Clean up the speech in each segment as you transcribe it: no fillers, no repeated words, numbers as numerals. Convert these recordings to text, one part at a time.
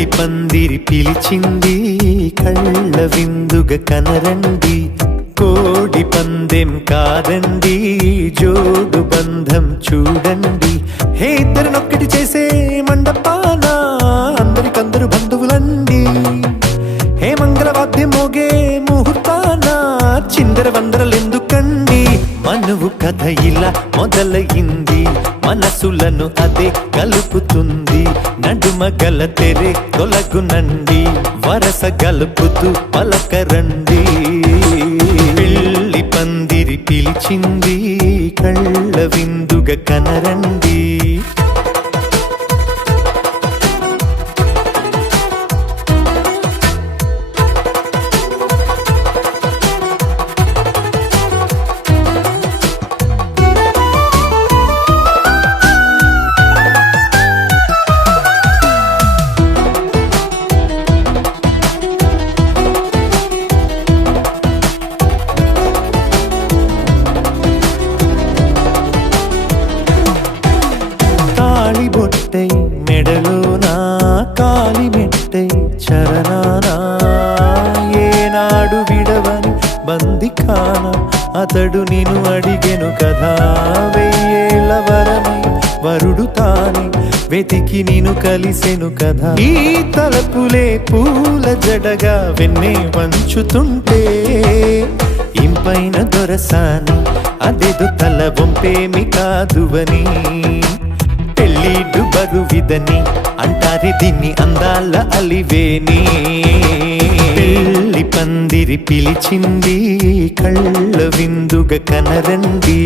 పెళ్లి పందిరి పిలిచింది కళ్ళ విందుగ కనరండి కోడి పందెం కాదండి జోడు బంధం చూడండి హే ఇద్దరినొక్కటి చేసే మండపాన అందరికందరు బంధువులండి హే మంగళవాద్యం మోగే ముహూర్తాన చిందర వందరలెందుకండి మనువు కథ ఇలా మొదలయింది మనసులను అదే కలుపుతుంది నడుమ గల తెరే తొలగునండి వరస గలుపుతూ పలకరండి పెళ్లి పందిరి పిలిచింది కళ్ళ విందుగ కనరండి బొట్టై మెడలోనా కాలి మెట్టై చరణానా ఏనాడు విడవని బందిఖాన అతడు నిన్ను అడిగెను కదా వెయ్యేళ్ళ వరమై వరుడు తానే వెతికి నిన్ను కలిసెను కదా ఈ తలపులే పూల జడగా వెన్నే వంచుతుంటే ఇంపైన దొరసాని అదేదో తల వంపేమి కాదువని పెళ్ళిడు బరువిదని అంటారే దీన్ని అందాల అలివేని పెళ్లి పందిరి పిలిచింది కళ్ళ విందుగ కనరండి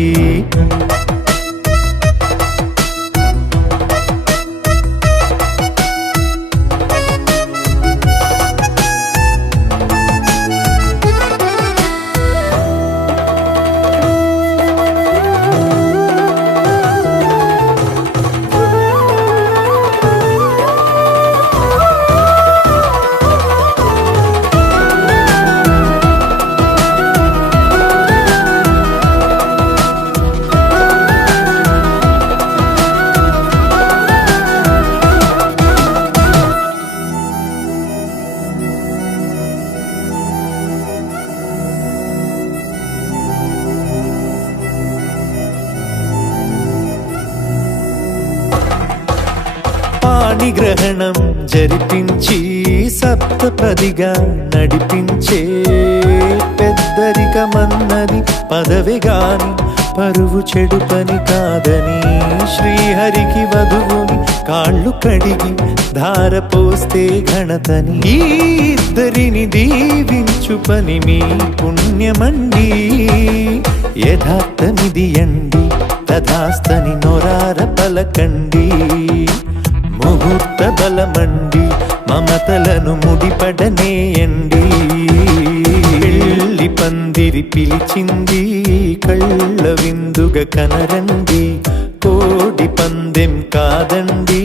పాణిగ్రహణం జరిపించి సప్తపదిగా నడిపించే పెద్దరికమన్నది పదవి గాని పరువు చెడు పని కాదని శ్రీహరికి వధువుని కాళ్ళు కడిగి ధార పోస్తే ఘనతని ఈ ఇద్దరిని దీవించు పని మీ పుణ్యమండి యథార్థమిది అండి తథాస్తని నొరార పలకండి ముహూర్త బలమండి మమతలను ముడిపడనేయండి పెళ్లి పందిరి పిలిచింది కళ్ళ విందుగ కనరండి కోడి పందెం కాదండి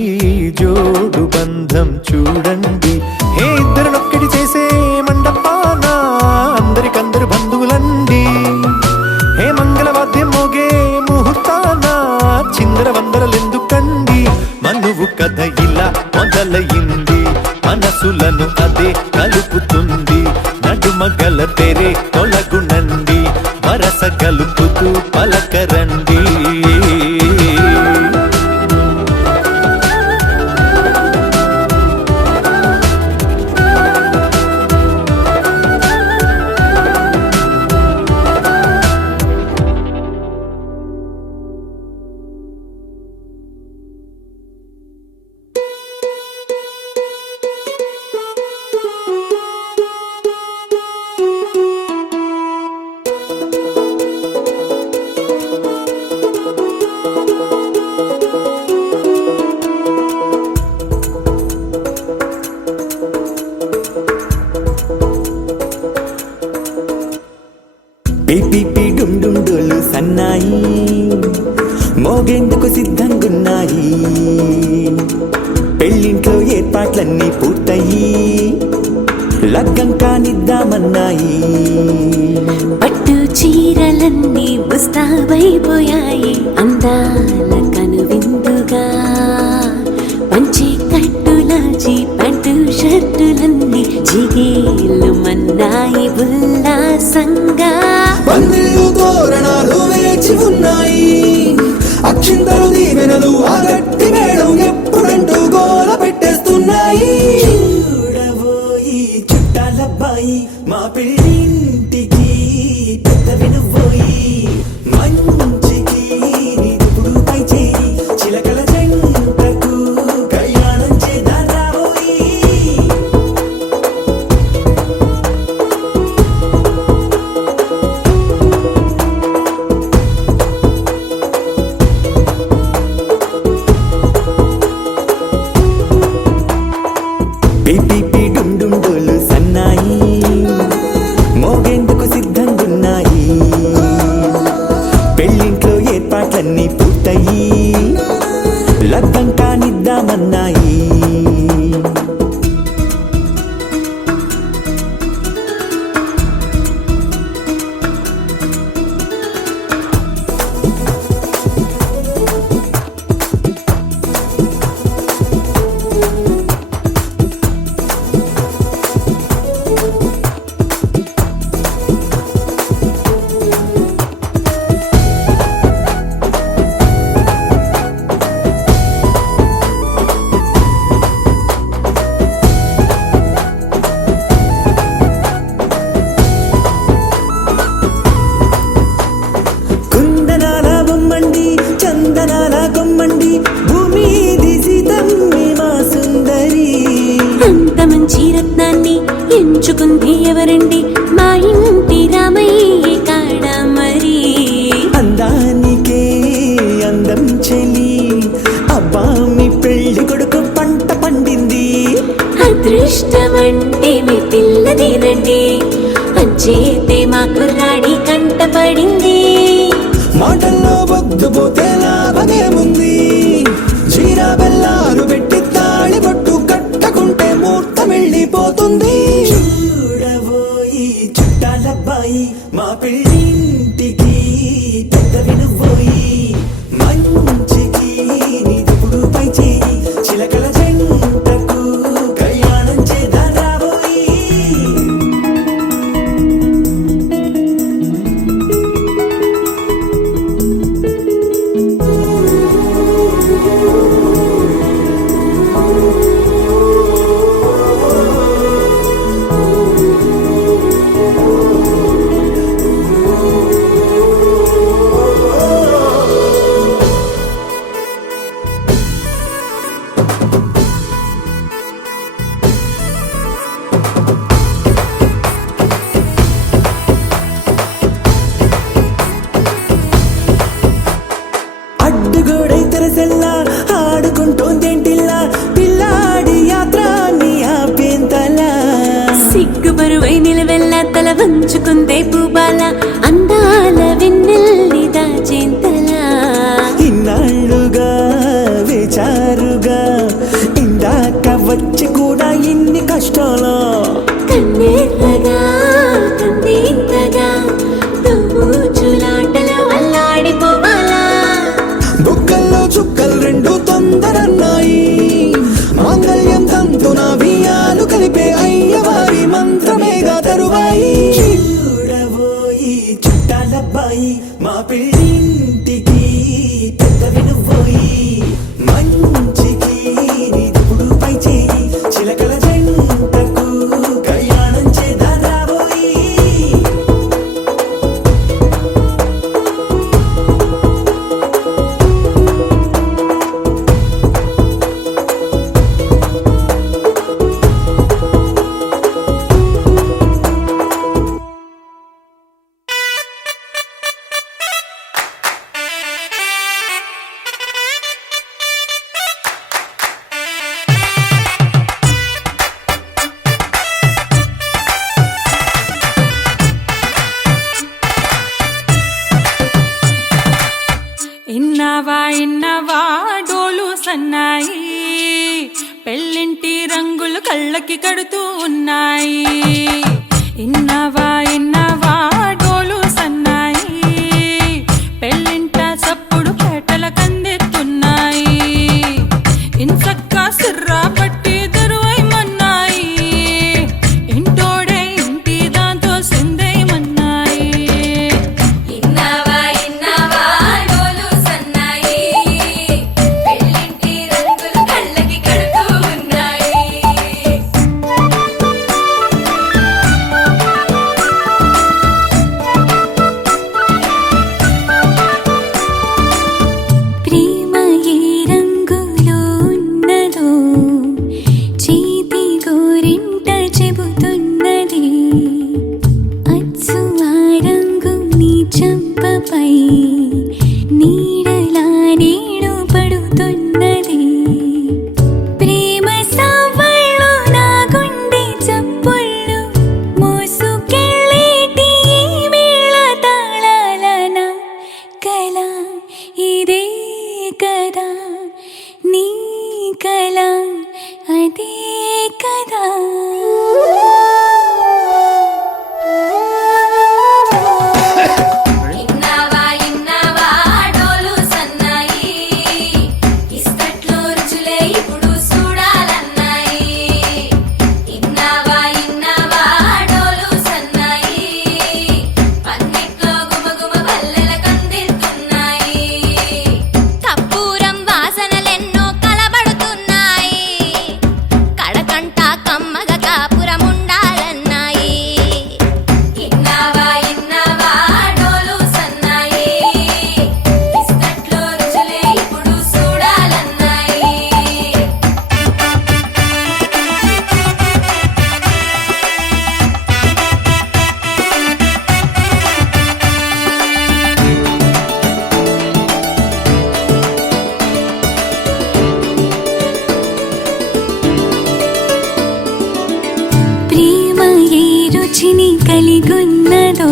జోడు బంధం చూడండి హే ఇద్దరినొక్కటి చేసే మండపాన అందరికందరు బంధువులండి హే మంగళవాద్యం మోగే ముహూర్తాన చిందర వందరలెందుకండి మనువు కథ ఇలా మొదలయింది మనసులను అదే కలుపుతుంది నడుమ గల తెరే తొలగునండి వరస గలుపుతూ పలకరండి పిపి డుండుండులు సన్నాయి మోగేందుకు సిద్ధంగున్నాయి పెళ్ళింట్లో ఏర్పాట్లన్నీ పూర్తయి లగ్గం కానిద్దామన్నాయి పట్టు చీరలన్నీ ముస్తాబైపోయాయి అందాల కనువిందుగా పంచి కట్టులాచి పంటు ఉన్నాయి ఉల్లాసంగా. పందిళ్ళు తోరణాలు వేచి ఉన్నాయి, అక్షింతలు దీవెనలు ఆ గట్టి మేళం ఎప్పుడంటూ గోల పెట్టేస్తున్నాయి. చూడబోయి చుట్టాలబ్బాయి మా పెళ్ళింటికి పెద్ద వినుబోయి, మంచికి నిదుపుడు పై చేయి చిలకల జంటకు కళ్యాణం చేద్దాం రాబోయి. పిపి డుమ్ డుమ్ డోలు సన్నాయి మోగేందుకు సిద్ధంగున్నాయి, పెళ్ళింట్లో ఏర్పాట్లన్నీ పూర్తయి లగ్గం కానిద్దామన్నాయి. కుందనాల బొమ్మండి చందనాల కొమ్మండి భూమి సీతమ్మి మా సుందరి. అంత మంచి రత్నాన్ని ఎంచుకుంది ఎవరండి, మా ఇంటి రామయ్య కాడ మరి. అందానికే అందం చెలి అబ్బా మీ పెళ్లి కొడుకు పంట పండింది. అదృష్టమంటే మీ పిల్లదేనండి, అంచేతే మా కుర్రాడి కంట పడింది. మాటల్లో వద్దుపోతే లాభమేముంది, జీరా బెల్లాలు పెట్టి తాళి పట్టు కట్టకుంటే ముహూర్తం వెళ్ళిపోతుంది. చూడబోయి చుట్టాలబ్బాయి మా పెళ్ళింటికి పెద్ద వినుబోయి, మంచికి నిదుపుడు పై చేయి చిలకల జంటకు కళ్యాణం చేద్దాం రాబోయి. అడ్డుగోడై తెరసెల్లా ఆడుకుంటోందేంటిల్లా పిల్లాడి యాత్ర నీ ఆపేంతలా. సిగ్గుబరువై నిలవెల్లా తల వంచుకుందే పూబాల, అందాల వెన్నెల్లి దాచేంతలా. ఇన్నాళ్ళుగా వేచారుగా ఇందాక వచ్చి కూడా ఇన్ని కష్టాలా. కన్నెర్రగా కందింతగా తుమ్ముచులాటలో అల్లాడిపోవాలా. బుక్కల్లో చుక్కలు రెండు తొందరన్నాయి, మాంగళ్యం తంతున బియ్యాలు కలిపే అయ్యవారి మంత్రమేగా తరువాయి. చూడబోయి చుట్టాలబ్బాయి మా పెళ్ళింటికి పెద్ద వినుబోయి, మంచికి నిదుపుడు పై చేయి చిలకల జంటకు కళ్యాణం చేద్దాం రాబోయి. ఇన్నవా డోలు సన్నాయి, పెళ్ళింటి రంగులు కళ్ళకి కడుతూ ఉన్నాయి. ఇన్నవా డోలు సన్నాయి, పెళ్ళింట చప్పుడు పేటల కందెత్తున్నాయి. ఇంచక్క సిర్రా పట్టి దరువై మన్నాయి, ఇంటోడే ఇంటి నీడలా నీడు పడుతున్నది ప్రేమ సవ్వళ్ళు నా గుండె చప్పుళ్ళు మోసుకెళ్ళేటి ఈ మేళ తాళాలన కల ఇదే కదా నీ కల అదే కదా కలిగున్నదో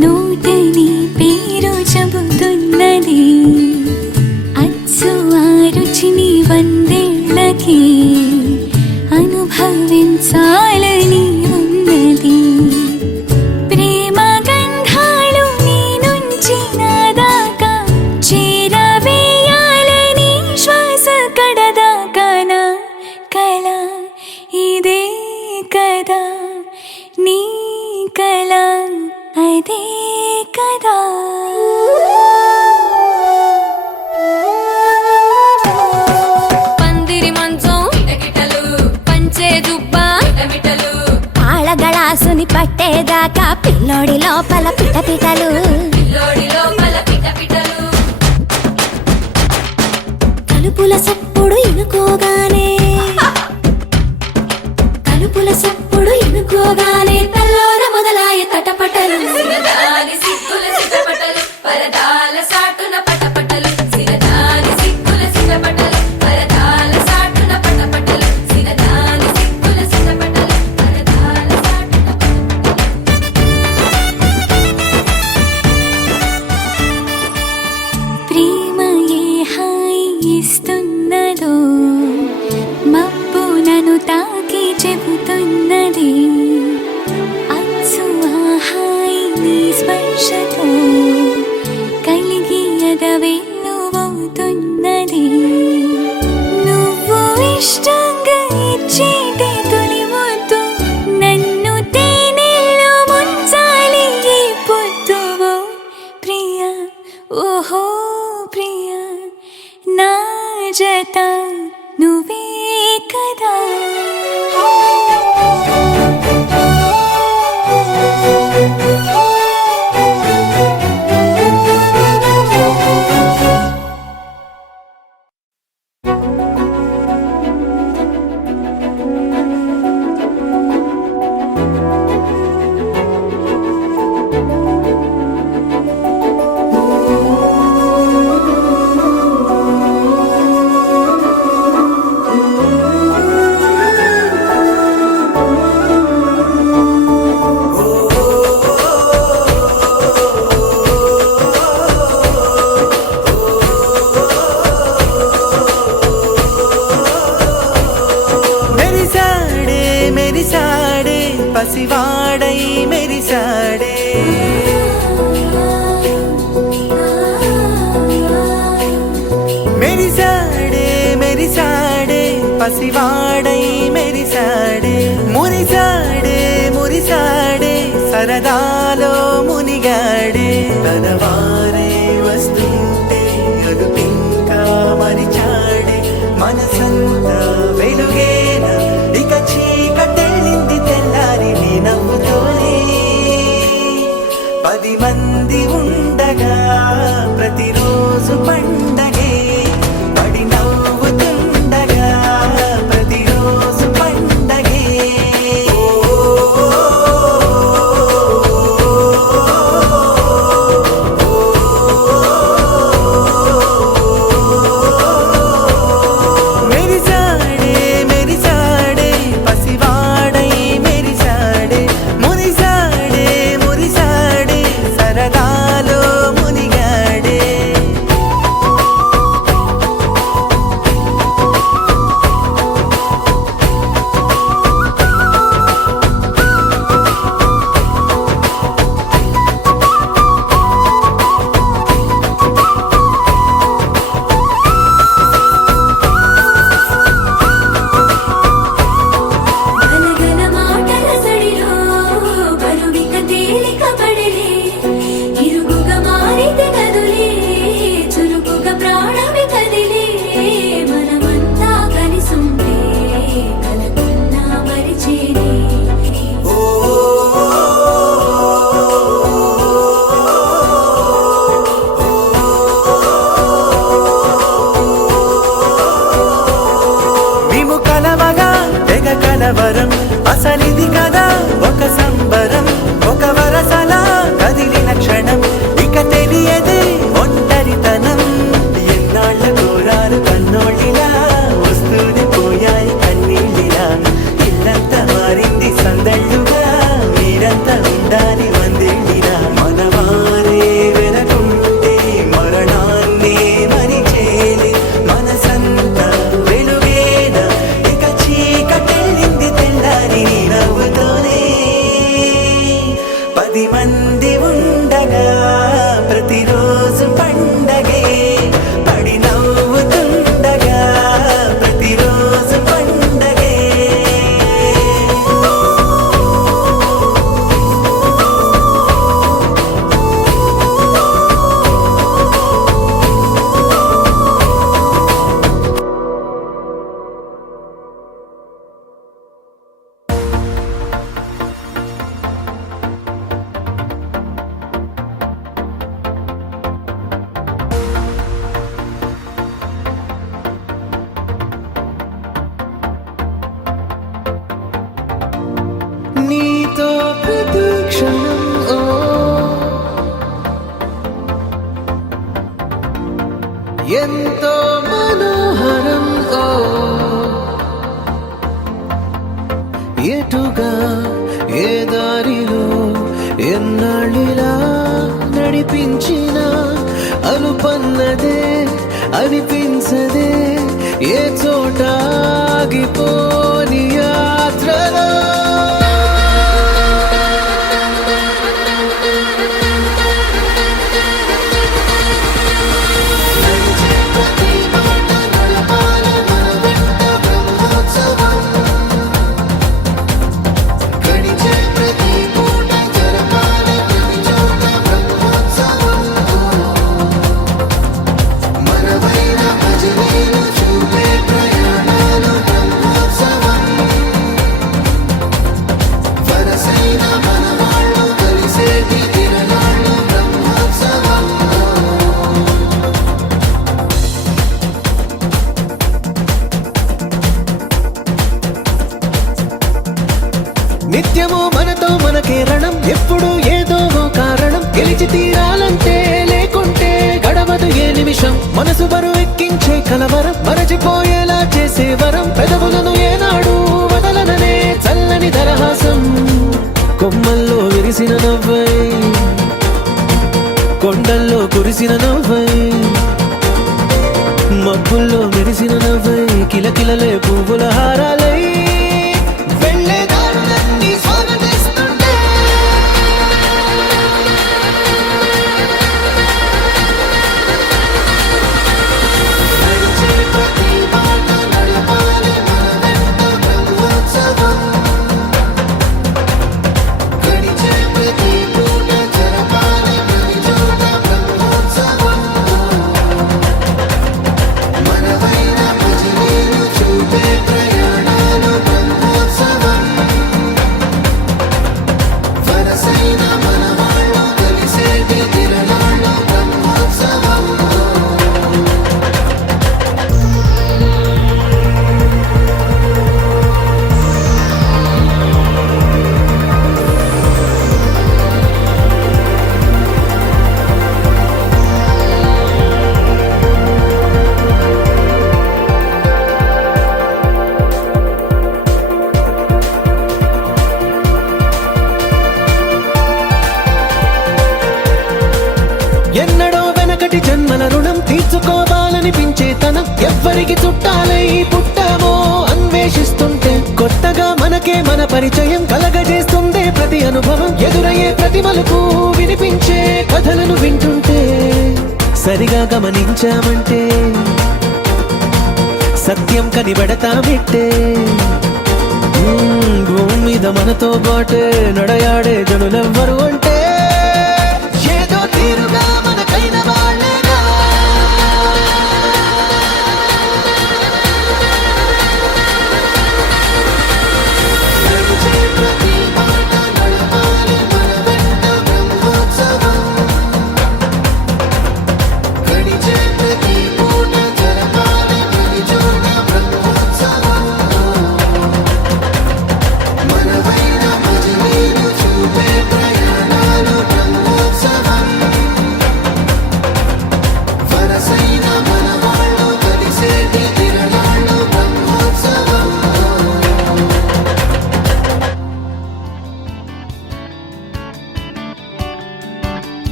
నోటని పేరు చెబుతున్నది అచ్చు ఆ రుచిని వందేళ్ళకి అనుభవించాలని ఉన్నది ప్రేమ గంధాలు నీ నుంచి నా దాకా చేరవేయాలని శ్వాస కడదాకా నా కల ఇదే కదా నీ కల అదే కదా పందిరి మంచం పంచే దుబ్బా తాళగళాసుని పట్టేదాకా పిల్లోడి లోపల పిటపిటలు తలుపుల సప్పుడు ఇనుకోగానే ఇనుకోగానే తల్లోన మొదలాయ తటపటలు సిరదాని సిగ్గుల సిటపటలు పరదాల సాటున పటపటలు సిరదాని సిగ్గుల సిటపటలు పరదాల సాటున పటపటలు సిరదాని సిగ్గుల సిటపటలు పరదాల సాటున ప్రేమ ఏ హాయి ఇస్తున్నదో మబ్బు నన్ను తాకి చెబుతున్నది అచ్చు ఆ హాయి నీ స్పర్శతో కలిగి ఎదవెల్లువవుతున్నది నువ్వు ఇష్టంగా ఇచ్చేటి తొలి ముద్దు నన్ను తేనెల్లో ముంచాలి ఈ పొద్దువో ప్రియా ఓహో ప్రియా నా జత నువ్వే కదా పసివాడై మెరిసాడే మెరిసాడే మెరిసాడే పసివాడై మెరిసాడే మురిసాడే మురిసాడే సరదాలో మునిగాడే తనవారే వస్తుంటే అదుపింకా మరిచాడే మనసంతా వెలుగేన ఇక చీకటెళ్ళింది తెల్లారి నీ నవ్వుతోనే 10 మంది ఉండగా ప్రతిరోజు పండగే పడి నవ్వుతుండగా ప్రతిరోజు పండగే ఓ 10 మంది ఉండగా ప్రతిరోజు పండగే పడి నవ్వుతుండగా ప్రతిరోజు పండగే నీతో ప్రతి క్షణం ఎంతో మనోహరం ఎటుగా ఏ దారిలో ఎన్నాళ్ళిలా నడిపించిన అనుపన్నదే అనిపించదే ఏ చోట ఆగిపోని యాత్రలో నిత్యము మనతో మనకే రణం ఎప్పుడు ఏదో ఓ కారణం గెలిచి తీరాలంటే లేకుంటే గడవదు ఏ నిమిషం మనసు బరువు ఎక్కించే కలవరం మరచిపోయేలా చేసే వరం పెదవులను ఏనాడు వదలననే చల్లని దరహాసం కొమ్మల్లో విరిసిన నవ్వై కొండల్లో కురిసిన నవ్వై మబ్బుల్లో మెరిసిన నవ్వై కిలకిలలే పువ్వుల హారాలై ఎన్నడో వెనకటి జన్మల రుణం తీర్చుకోవాలనిపించే తనం ఎవ్వరికి చుట్టాలై పుట్టామో అన్వేషిస్తుంటే కొత్తగా మనకే మన పరిచయం కలగజేస్తుందే ప్రతి అనుభవం ఎదురయ్యే ప్రతి మలుపు వినిపించే కథలను వింటుంటే సరిగా గమనించామంటే సత్యం కనిపెడతామిట్టే భూమి మీద మనతో పాటే నడయాడే జనులెవ్వరు అంటే ఏదో తీరుగా మనకైన వాళ్ళేనా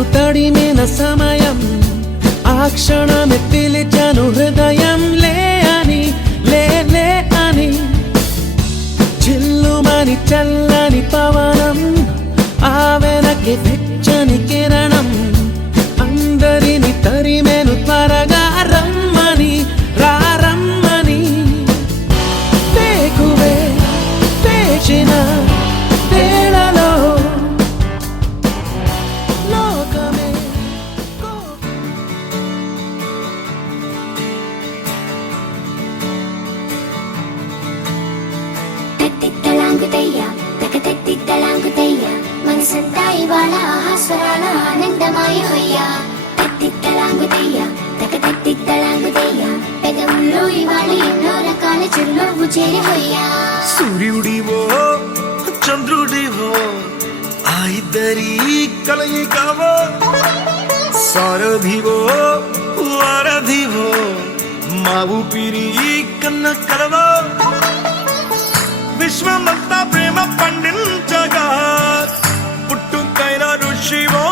కలలు తడిమిన సమయం ఆ క్షణమే పిలిచాను హృదయం లే అని లే లే అని చిల్లుమని చల్లని పవనం ఆ వెనక్కి వెచ్చని కిరణం అందరిని తరిమేను త్వరగా రమ్మని రారమ్మని వేకువే వేచిన వేళలో లోకమే తత్తిత్తలాంగుతయ్య తకతత్తిత్తలాంగుతయ్య మనసంతా ఇవాళ ఆహాస్వరాల ఆనందమాయ హొయ్యా తత్తిత్తలాంగుతయ్య తకతత్తిత్తలాంగుతయ్య పెదవుల్లో ఇవాళ ఎన్నో రకాల చిరునవ్వు చేరి హొయ్యా సూర్యుడివో చంద్రుడివో ఆ ఇద్దరి కలయికవో సారథివో వారధివో మా ఊపిరి కన్న కలవో విశ్వమంతా ప్రేమ పండించగా పుట్టుకైన ఋషివో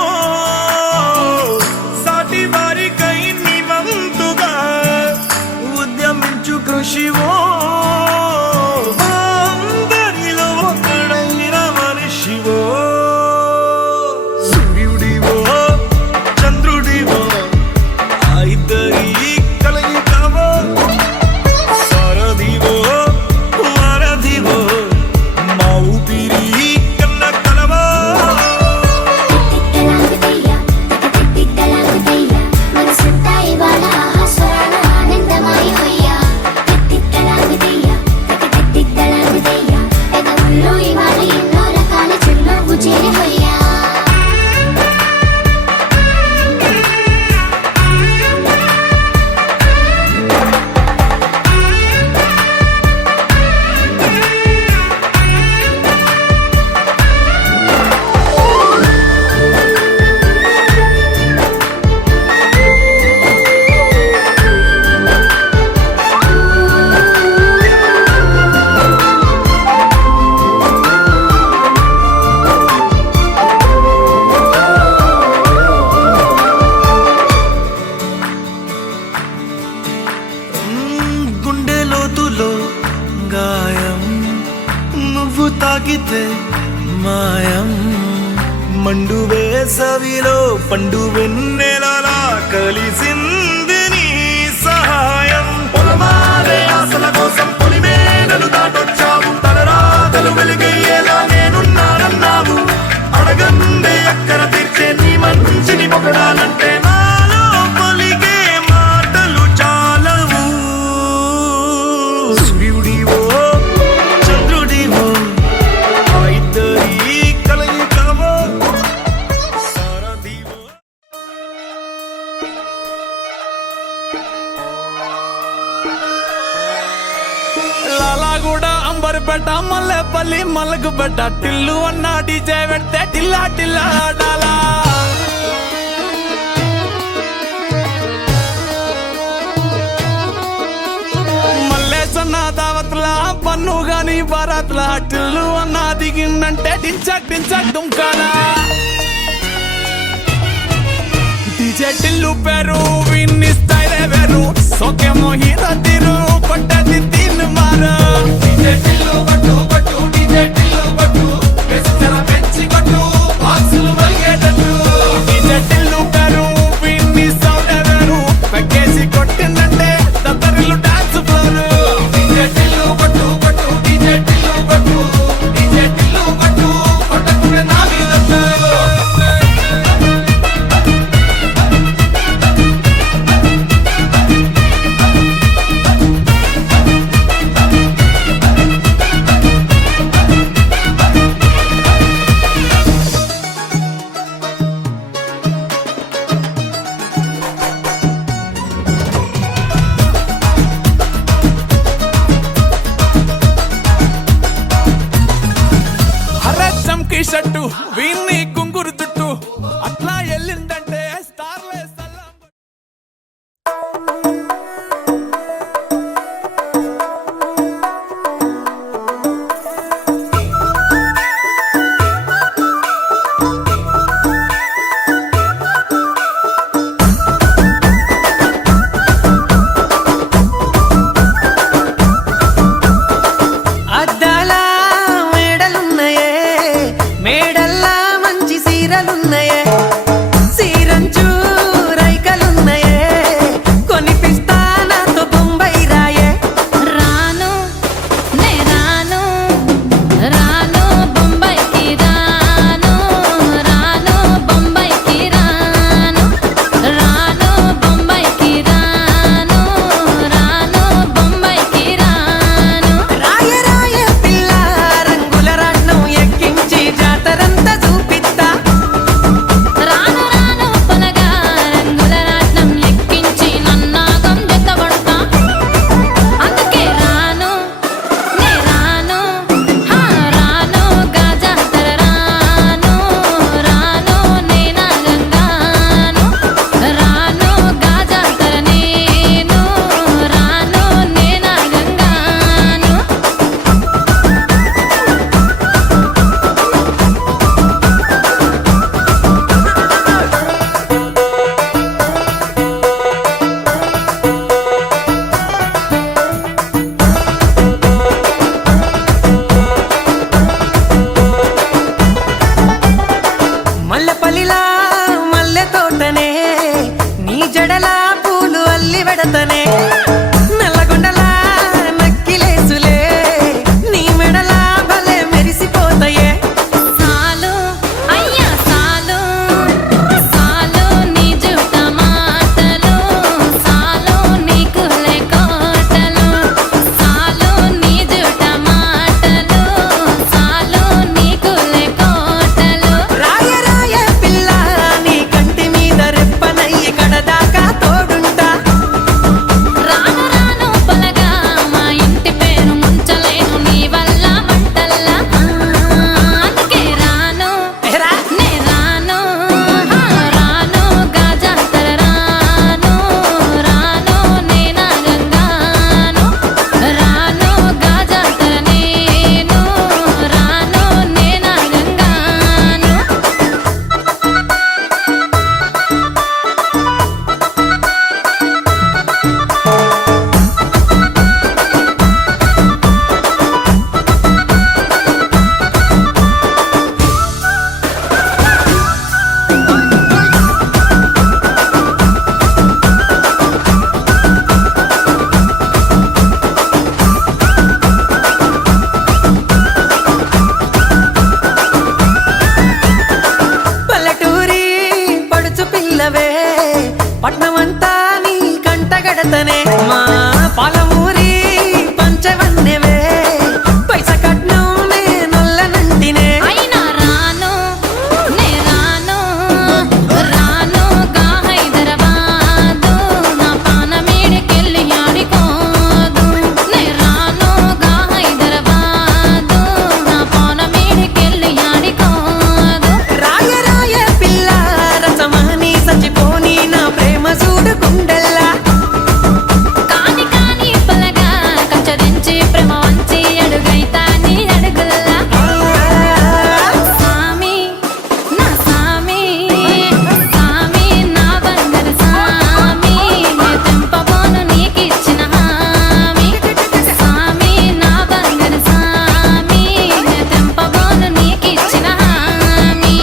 సాటి వారికై నివంతుగా ఉద్యమించు కృషివో అందరిలో ఒకడైన మనిషివో సూర్యుడివో చంద్రుడివో ఆ ఇద్దరి కలయికవో సారథివో వారధివో మా ఊపిరి కన్న కలవో తత్తిత్తలాంగుతయ్య తకతత్తిత్తలాంగుతయ్య మనసంతా ఇవాళ ఆహాస్వరాల ఆనందమాయ హొయ్యా తత్తిత్తలాంగుతయ్య తకతత్తిత్తలాంగుతయ్య పెదవుల్లో ఇవాళ ఎన్నో రకాల చిరునవ్వు చేరి హొయ్యా గుండె లోతులో గాయం నువ్వు తాకితే మాయం మండు వేసవిలో పండు వెన్నెలలా కలిసింది నీ సహాయం పొలమారే ఆశల కోసం పొలిమేనలు దాటొచ్చావు తలరాతలు వెలుగయ్యేలా నేనున్నానన్నావు అడగందే అక్కర తీర్చే నీ మంచిని పొగడాలంటే నాలో పలికే మాటలు చాలవు సూర్యుడివో చంద్రుడివో ఆ ఇద్దరి కలయికవో సారథివో లాలాగూడ అంబర్పేట మల్లెపల్లి మల్లకుపేట టిల్లు అన్న డీజే పెడితే టిల్లా టిల్లా ఆడాలా మల్లేసన్న దావత్ల పన్ను గాని భారత్ల టిల్లు అన్న దిగిందంటే టించక్ టించక్ దుంకాలా డీజే టిల్లు పేరు విన్ని స్టైలే వేరు సోకేమో హీరో తీరు కొట్టది తీన్ మారు డీజే టిల్లు కొట్టు కొట్టు డీజే టిల్లు కొట్టు వెచ్చల పెంచి కొట్టు బాక్సులు మలిగేటట్టు డీజే టిల్లు పేరు విన్ని సౌండ్ వేరు పెక్కేసి కొట్టిందంటే దత్తరిల్లు డాన్స్ ఫ్లోర్ డీజే టిల్లు కొట్టు కొట్టు డీజే టిల్లు కొట్టు డీజే టిల్లు కొట్టు కొట్టకుండా నా మీద నవ్వే పట్నమంతా నీ కంటగడతనే మా పాలమూరి పంచవన్నెవే పైస కట్నమే నొల్లనంటినే అయినా రాను నే రాను రాను గా హైదరాబాదు నా పానమేడికెళ్ళి ఆడికోదు నే రాను గా హైదరాబాదు నా పానమేడికెళ్ళి ఆడికోదు రాయ రాయ పిల్ల రసమాని సచిపోని నా ప్రేమ చూడుకుండల్లా కాని కాని పలగా కచ్చరించి ప్రేమ వంచి అడుగైతా నీ అడుగుల్లా సామి నా సామి సామి నా బంగారు సామి నే తెంపబోను నీకిచ్చిన హామీ సామి నా బంగారు సామి నే తెంపబోను నీకిచ్చిన హామీ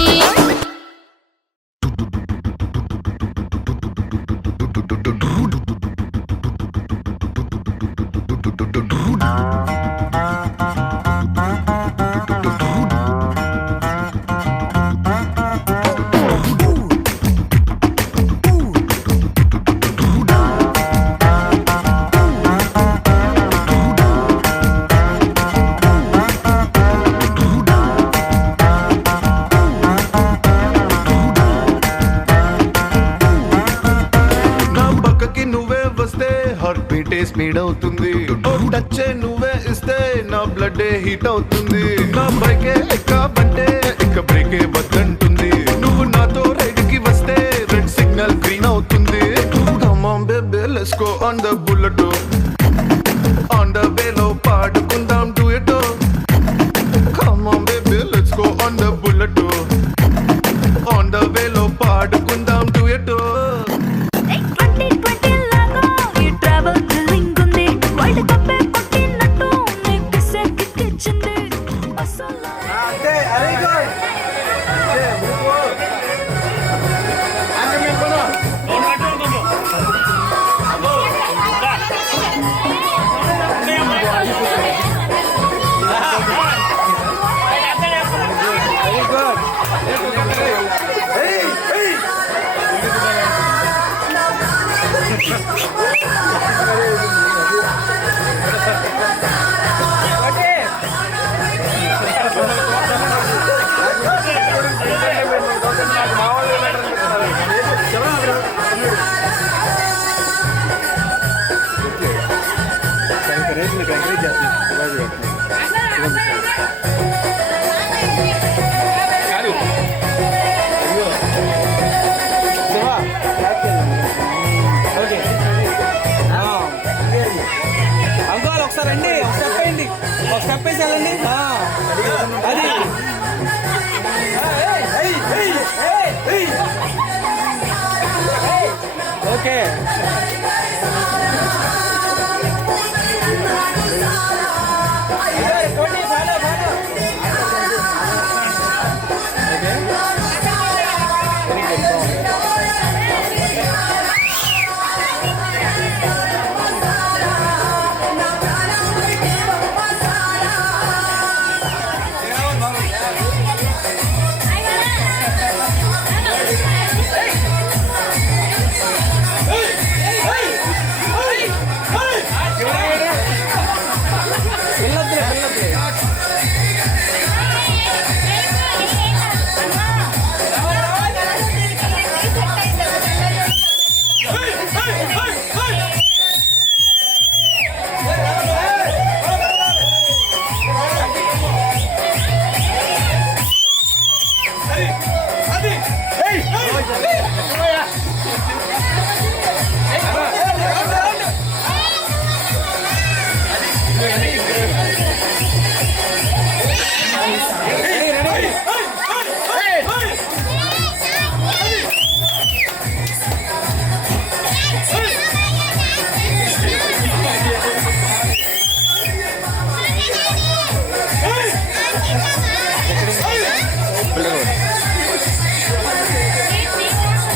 నా పక్కకి నువ్వే వస్తే హార్ట్ బీటే స్పీడ్ అవుతుంది టచ్ నువ్వే ఇస్తే నా బ్లడ్ హీట్ అవుతుంది నా బైకే ఎక్కాబంటే ఇక బ్రేకే వద్దంటుంది నువ్వు నాతో రైడ్ కి వస్తే రెడ్ సిగ్నల్ గ్రీన్ అవుతుంది Come on baby let's go on the bullet on the way లో పాడుకుందాం duet Come on baby let's go on the bullet on the way లో పాడుకుందాం duet 2020 లాగా ఈ ట్రావెల్ థ్రిల్లింగ్ ఉంది వరల్డ్ కప్ కొట్టినట్టు నీకు సెక్కిచ్చింది అసలు అంకుల్ ఒకసారి రండి ఒక స్టెప్ వేయండి ఒక స్టెప్ వేసి వెళ్ళండి అది ఓకే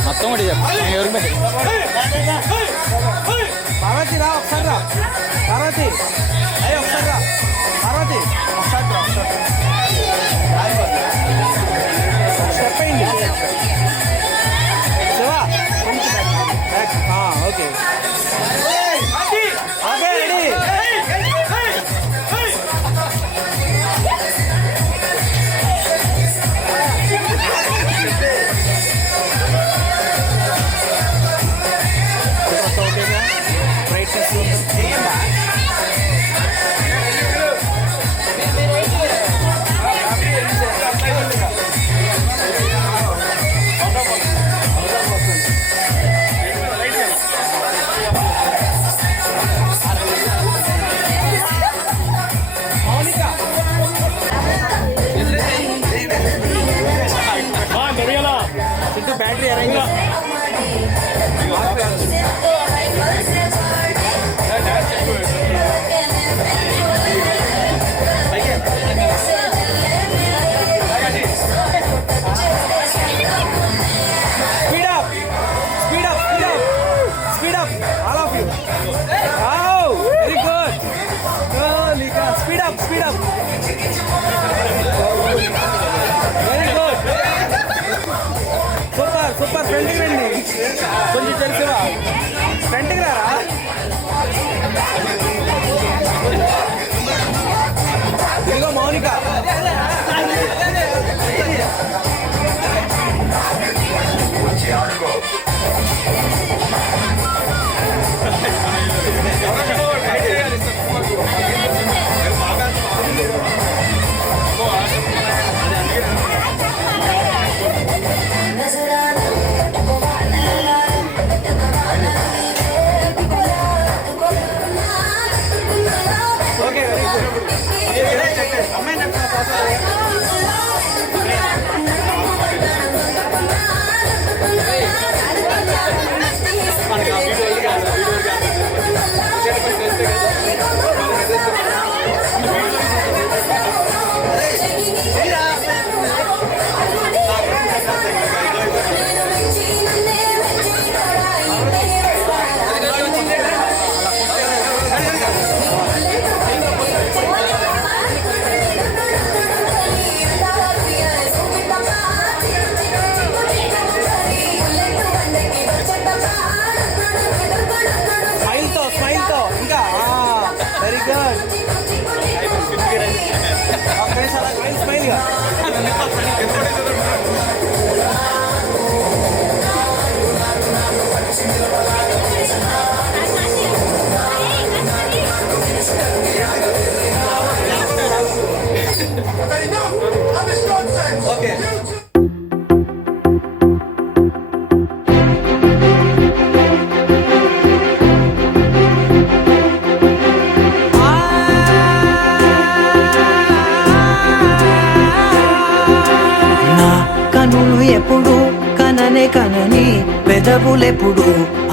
మొత్తం కూడా ఎవరికి పెట్టి పార్వతి రా ఒకసారి రా పార్వతి అయ్యి ఒకసారి రా పార్వతి ఒకసారి రా ఒకసారి స్టెప్ అయింది శివ కొంచెం తెలిసివా ఫ్రంట్కి రారా ఇదిగో మౌనిక ఓకే అమ్మాయి నాకు స్మైల్తో ఇంకా వెరీ గుడ్ స్మైల్గా ఓకే నా కనులు ఎప్పుడు కననే కనని పెదవులెప్పుడు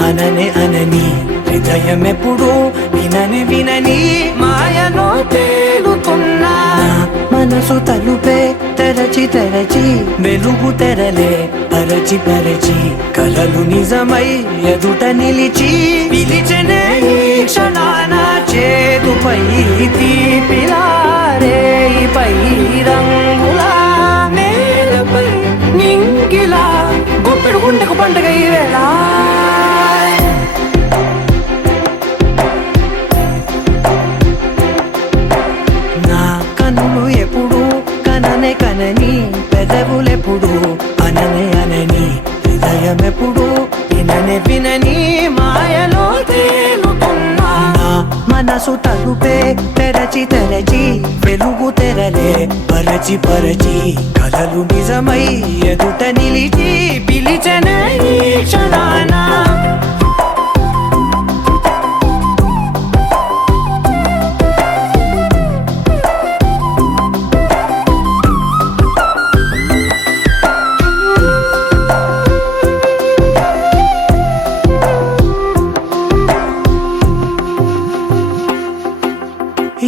అననే అనని హృదయం ఎప్పుడు వినని వినని మాయలో తేలుతున్నా మనసు తలుపే తెరచి తెరచి వెలుగు తెరలే పరచి పరచి కలలు నిజమై ఎదుట నిలిచి పిలిచనే ఈ క్షణాన చేతుపై తీపిలారే పై రంగులా నేలపై నింగిలా గుప్పెడు గుండెకు పండుగ ఈ వేళ నా కన్నులు ఎప్పుడు కననే కనని పెదవులెప్పుడు అననే అనని హృదయం ఎప్పుడు విననే వినని మాయలో తేలుతున్నా నా మనసు తలుపే తెరచి తెరచి వెలుగు తెరలే పరచి పరచి కలలు నిజమై ఎదుట నిలిచి పిలిచనే ఈ క్షణాన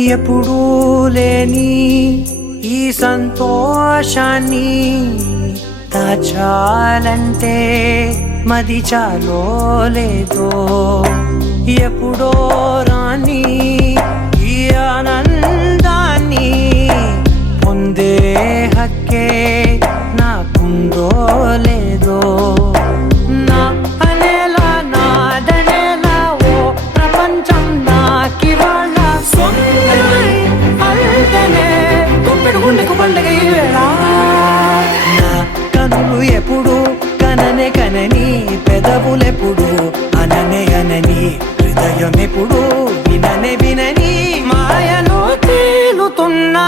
ఎప్పుడూ లేని ఈ సంతోషాన్ని దాచాలంటే మది చాలో లేదో ఎప్పుడో రాని ఈ ఆనందాన్ని పొందే హక్కే నాకుందో లేదో నా అనేలా నాదనేలా ఓ ప్రపంచం నాకివాళ్ళ సొంతమై అల్దనే గుప్పెడు గుండెకు పండుగ ఈ వేళ నా కనులు ఎప్పుడు కననే కనని పెదవులెప్పుడు అననే అనని హృదయం ఎప్పుడు విననే వినని మాయలో తేలుతున్నా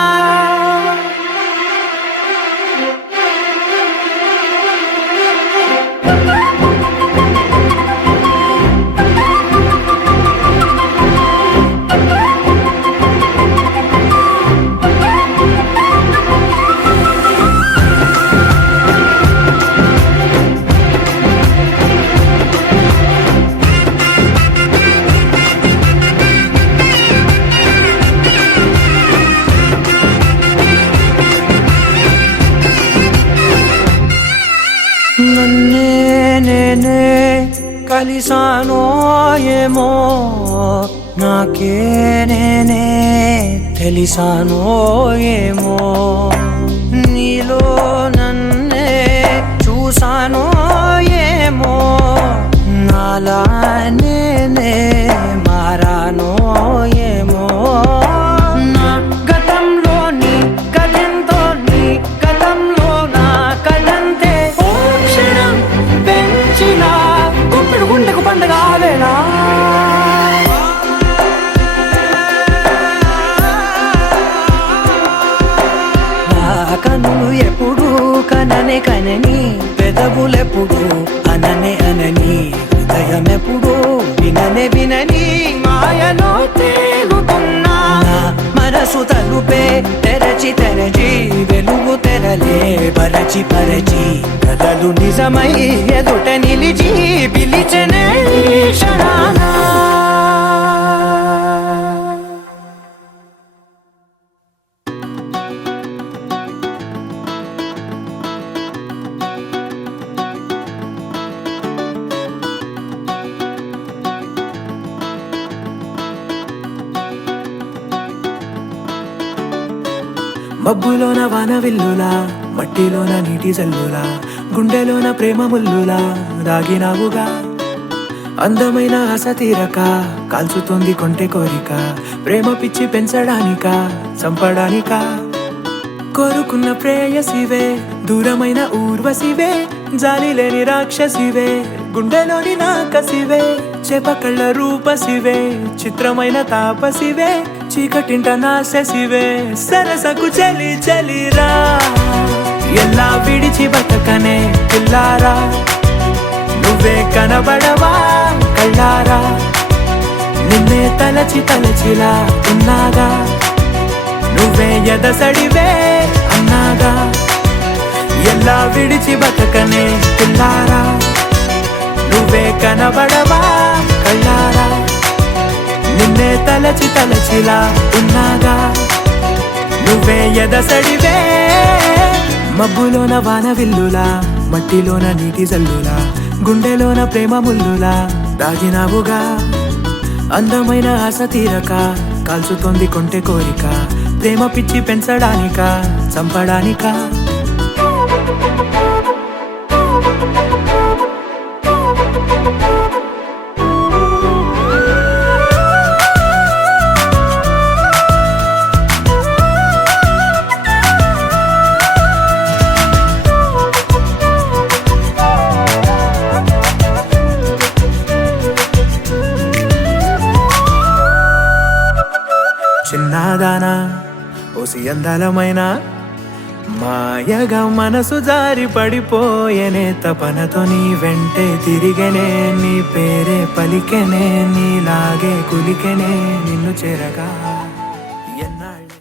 నన్నే నేనే కలిసానో ఏమో నాకే నేనే తెలిసానో ఏమో నీలో నన్నే చూసానో ఏమో నాలా నేనే మారానో ఏమో నా గతంలోని కథంతో నీ గతంలో నా కథంతే ఓ క్షణం పెంచిన గుప్పెడు గుండెకు పండగ ఆవేలా కనులు ఎప్పుడు కననే కనని పెదవులెప్పుడు అననే అనని హృదయం ఎప్పుడు విననే వినని మాయలో తేలుతున్నా మనసు తలుపే తెరచి తెరచి వెలుగు తెరలే పరచి పరచి కలలు నిజమై ఎదుట నిలిచి పిలిచనే క్షణానా మబ్బులోన వాన విల్లులా మట్టిలోన నీటి జల్లులా గుండెలోన ప్రేమ ముల్లులా దాగినావుగా అందమైన ఆశ తీరక కాల్చుతోంది కొంటె కోరిక ప్రేమ పిచ్చి పెంచడానిక చంపడానిక కోరుకున్న ప్రేయసివే దూరమైన ఊర్వశివే జాలి లేని రాక్షసివే గుండెలోని నాకసివే చేపకళ్ళ రూపసివే చిత్రమైన తాపసివే చీకటింట నాశసివే సరసకు చలి చలిరా ఎలా విడిచి బతకనే పిల్లారా నువ్వే కనబడవా కళ్ళారా నిన్నే తలచి తలచిలా ఉన్నాగా నువ్వే ఎదసడివే అన్నాగా ఎలా విడిచి బతకనే పిల్లారా నువ్వే కనబడవా కళ్ళారా నిన్నే తలచి తలచిలా ఉన్నాగా నువ్వే ఎదసడివే మబ్బులోన వాన విల్లులా మట్టిలోన నీటి జల్లులా గుండెలోన ప్రేమ ముల్లులా దాగినావుగా అందమైన ఆశ తీరక కాల్చుతోంది కొంటె కోరిక ప్రేమ పిచ్చి పెంచడానిక చంపడానిక చిన్నదానా ఓసి అందలమైన మాయగా మనసు జారి పడిపోయేనే తపనతో నీ వెంటే తిరిగనే నీ పేరే పలికెనే నీలాగే కులికెనే నిన్ను చేరగా ఎన్నాళ్ళే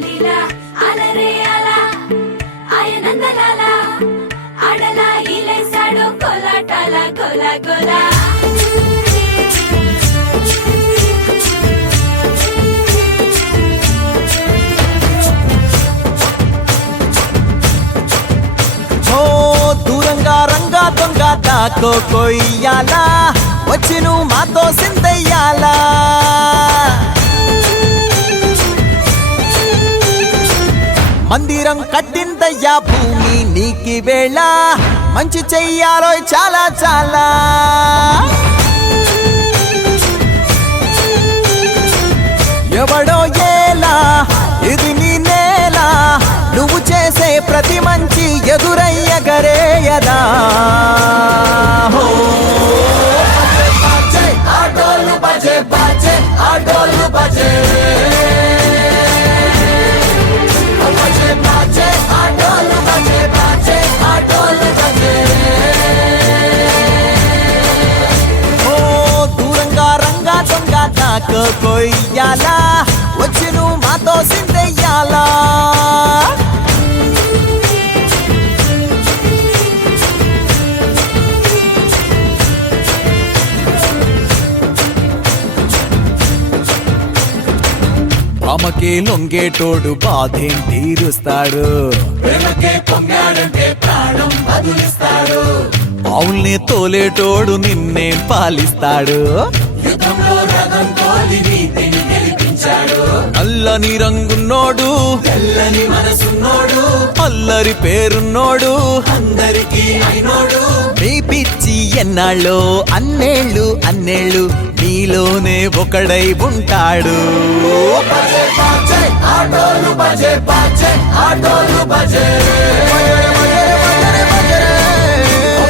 లీలా అలరే అలా ఆయనందలాల ఆడలా ఇలేసాడు కోలాటాల కోలా కోలా ఓ దూరంగా రంగా దొంగ దాకో కొయ్యాలా వచ్చి నువ్వు మాతో సిందయ్యాలా మందిరం కట్టిందయ్యా భూమి నీకి వేళ మంచి చెయ్యాలో చాలా చాలా ఎవడో ఏలా ఇది నీ నేల నువ్వు చేసే ప్రతి మంచి ఎదురయ్యగరేయదా హో బజే ఆటోలు బజే బజే ఆటోలు బజే బజే బజే ఆటోలు బజే బజే ఆటోలు బజే ఓ దూరంగా రంగా దొంగ దాకో కొయ్యాలా వచ్చి నువ్వు మాతో సిందెయ్యాలా ఆమెకే లొంగేటోడు బాధేం తీరుస్తాడు ఆవుల్ని తోలేటోడు నిన్నేం పాలిస్తాడు నల్లని రంగున్నోడు తెల్లని మనసున్నోడు అల్లరి పేరున్నోడు అందరికీ అయినోడు మీ పిచ్చి ఎన్నాళ్ళో అన్నేళ్ళు అన్నేళ్ళు నీలోనే ఒకడై ఉంటాడు బజే బాజే ఆటోలు బజే బాజే ఆటోలు బజే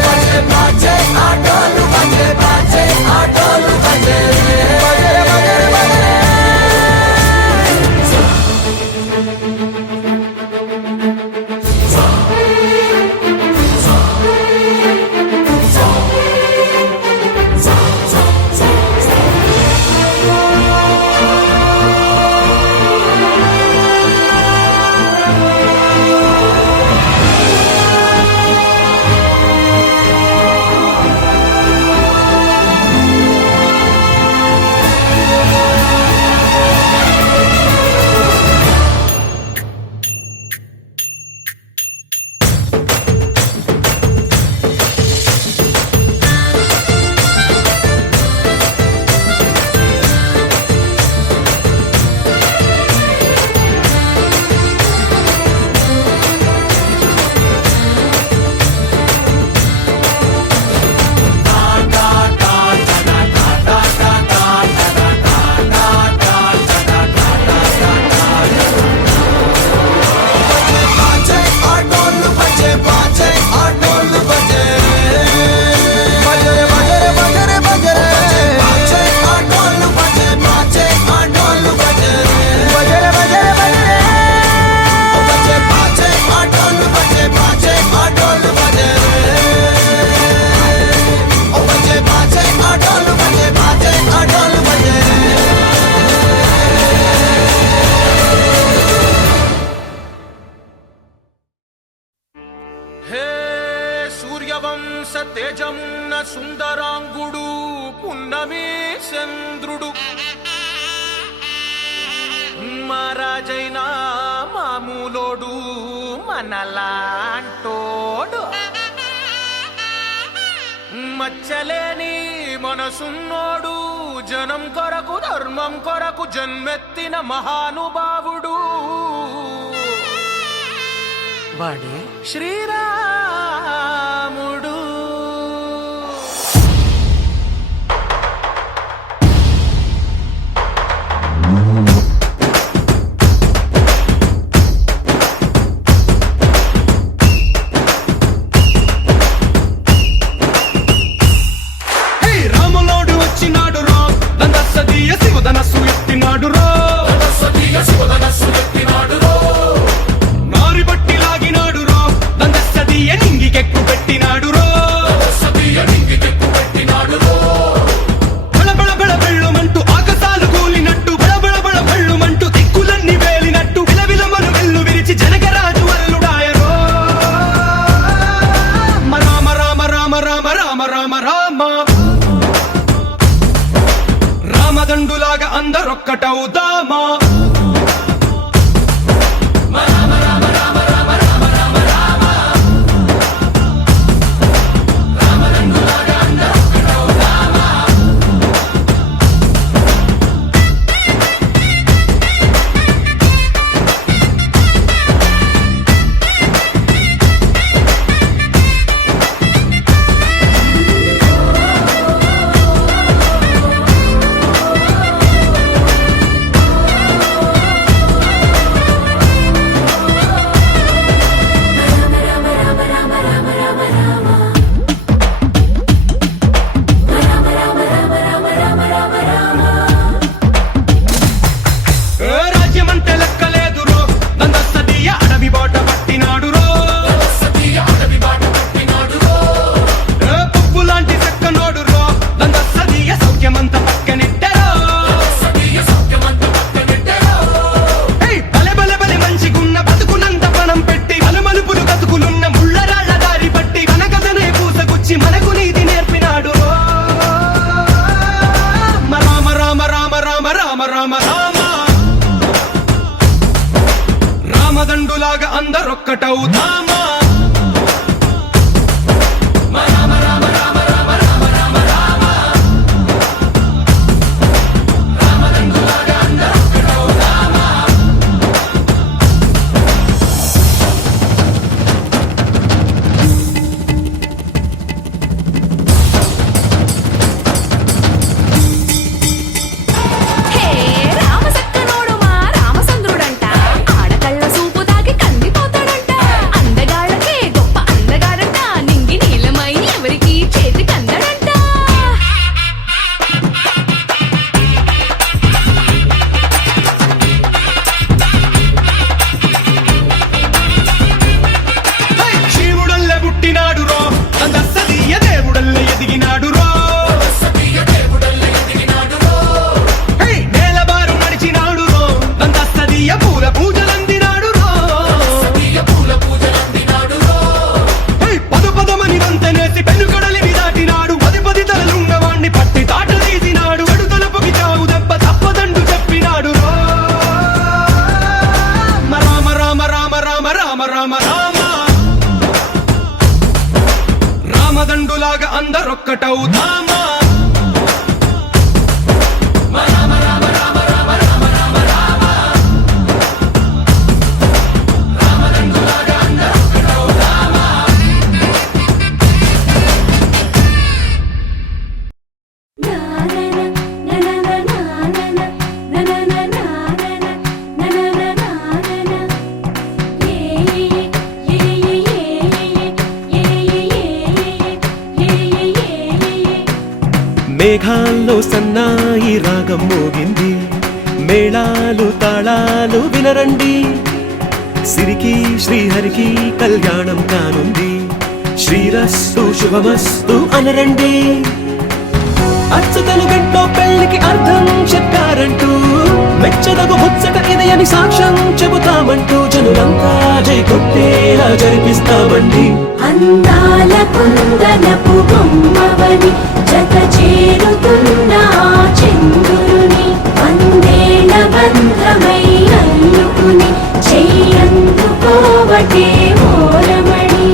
బజే బాజే ఆటోలు బజే బాజే ఆటోలు బజే సూర్యవంశ తేజమున్న సుందరాంగుడు పున్నమి చంద్రుడు మహారాజైన మామూలోడు మనలాంటోడు మచ్చలేని మనసున్నోడు జనం కొరకు ధర్మం కొరకు జన్మెత్తిన మహానుభావుడు వాడే శ్రీరాముడు రాములోడు వచ్చినాడు రో దందసదీయ శివధనస్సు ఎత్తినాడు రో నారి బట్టి లాగినాడు రో దందస అందరొక్కటవుదామా రాజ్యమంటే లెక్కలేదురో నందస్తదీయ అడవి బాట పట్టినాడు రో పువ్వు లాంటి చక్కనోడు రో నందస్తదీయ సౌఖ్యమంత పక్కనెట్టరో బలె బలె బలె మంచిగున్న బతుకునంత పణం పెట్టి మలుమలుపులు బతుకులున్న ముళ్ళరాళ్ల దారి పట్టి మన కథనే పూసగుచ్చి మనకు నీతి నేర్పినాడు రో రామ రామ రామ రామ రామ రామ రామ రామదండులాగా అందరొక్కటవుదామా హే రామసక్కనోడు మా రామచంద్రుడంట ఆడకళ్ళ సూపు తాకి కందిపోతాడంట అందగాళ్ళకే గొప్ప అందగాడంట నింగి నీలమై ఎవరికి చేతి కందడంట శివుడల్లే పుట్టినాడు రో నందస్తదీయ దేవుడల్లే ఎదిగినాడు రో నేలబారు నడిచినాడు రో నందస్తదీయ పూల పూజలందినాడు రో పదు పదమని వంతనేసి పెనుకడలిని దాటినాడు పది పది తలలున్నవాణ్ణి పట్టి తాట తీసినాడు అడు తలపుకి చావు దెబ్బ తప్పదండు చెప్పినాడు రో రామ రామ రామ రామ రామ రామ రామ రామదండులాగా అందరొక్కటవుదామా మేఘాల్లో సన్నాయి రాగం మోగింది మేళాలు తాళాలు వినరండి సిరికి శ్రీహరికి కళ్యాణం కానుంది శ్రీరస్తు శుభమస్తు అనరండి అచ్చతలు గంటో పెళ్లికి అర్థం చెప్పారంటూ మెచ్చదగు ముచ్చట ఇది అని సాక్ష్యం చెబుతామంటూ జనులంతా జై కొట్టేలా జరిపిస్తామండి అందాల కుందనపు బొమ్మవని జత చేరుతున్న ఆ చంద్రుని వందేల బంధమై అల్లుకుని చెయ్యందుకోవటే మోరమణి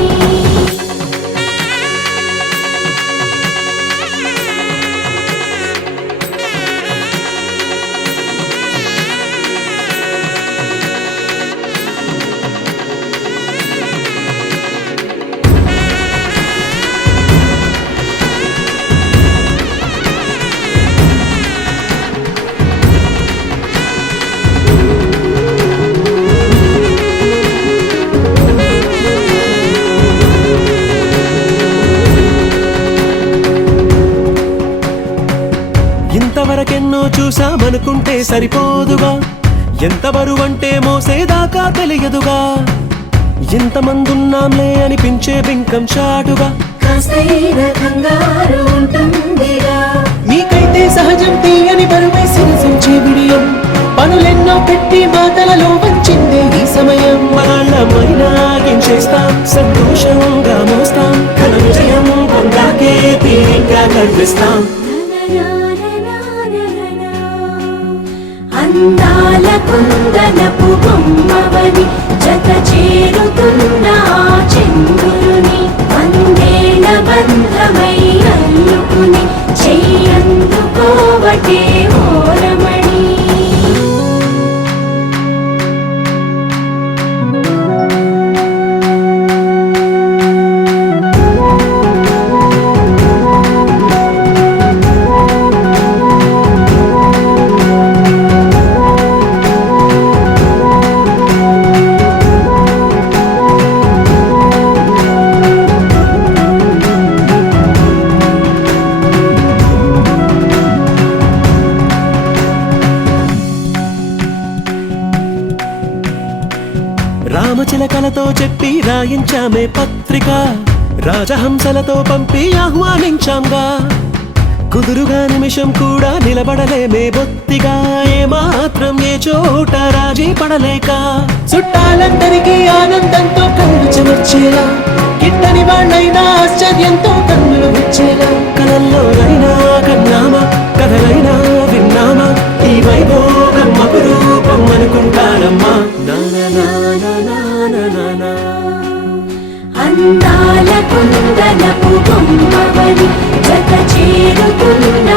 ఇంతవరకెన్నో చూసామనుకుంటే సరిపోదుగా ఎంత బరువంటే మోసేదాకా తెలియదుగా ఇంతమందున్నాంలే అనిపించే బింకం చాటుగా కాస్తైన కంగారు ఉంటుందిగా మీకైతే సహజం తీయని బరువే సిరసించే విడియం పనులెన్నో పెట్టి మాటలలో వంచిందే ఈ సమయం మనమైనా ఏం చేస్తాం సంతోషంగా మోస్తాం ఘన విజయం పొందాకే తీరిగ్గా కనిపిస్తాం అందాల కుందనపు బొమ్మవని జత చేరుతున్న ఆ చంద్రుని వందేళ్ల బంధమై అల్లుకుని చెయ్యందుకోవటే ఓరమణి. రామచిలకలతో చెప్పి రాయించామే పత్రిక, రాజహంసలతో పంపి ఆహ్వానించాంగా. కుదురుగా నిమిషం కూడా నిలబడలేమే బొత్తిగా, ఏమాత్రం ఏ చోట రాజీ పడలేక. చుట్టాలందరికీ ఆనందంతో కళ్ళు చెమర్చేలా, గిట్టని వాళ్ళైనా ఆశ్చర్యంతో కన్నులు విచ్చేలా. కలల్లోనైనా కన్నామా, కథలైనా విన్నామా, ఈ వైభోగం అపురూపం అనుకుంటానమ్మా. అందాల కుందనపు బొమ్మవని జత చేరుతున్న